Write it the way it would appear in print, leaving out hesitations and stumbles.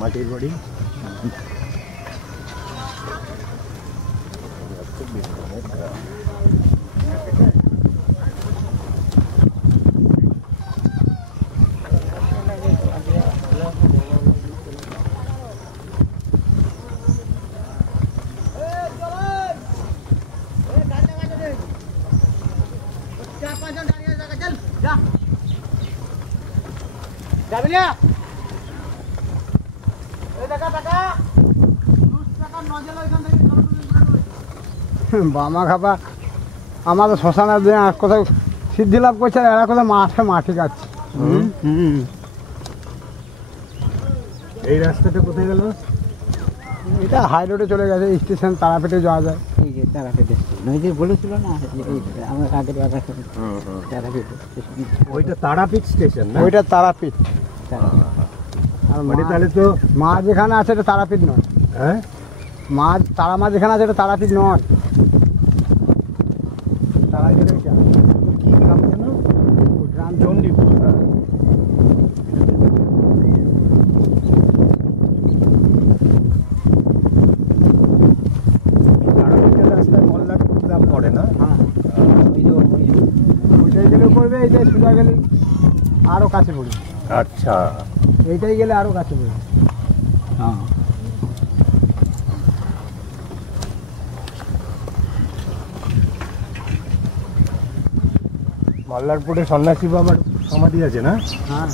মাটির বাড়ি বামা খাপা আমাদের শ্মশানের দিন কোথাও সিদ্ধি লাভ করছে, এরা কোথাও মাঠে কাটছে। এই রাস্তাটা কোথায় গেল? এটা হাই রোডে চলে গেছে, স্টেশন তারাপীঠে যাওয়া যায়। এই যে তারাপীঠ নদী বলেছিল না আমার আগের তারাপীঠ ওইটা তারাপীঠ স্টেশন না? ওইটা তারাপীঠ। আর মানে তাহলে তো মা যেখানে আছে এটা তারাপীঠ নয়। হ্যাঁ, মা তারা মা যেখানে আছে এটা তারাপীঠ নয়। তারাপীঠের কি গ্রাম যেন? গ্রাম চণ্ডীপুর। তারাপীঠের রাস্তায় মল্লারপুর গ্রাম পড়ে না? হ্যাঁ, ওইটাই গেলেও পড়বে, এইটাই সোজা গেলে আরও কাছে পড়বে। আচ্ছা, এইটাই গেলে আরও কাছে পড়বে। হ্যাঁ মল্লারপুরে সন্ন্যাসী বাবার সমাধি আছে না? হ্যাঁ,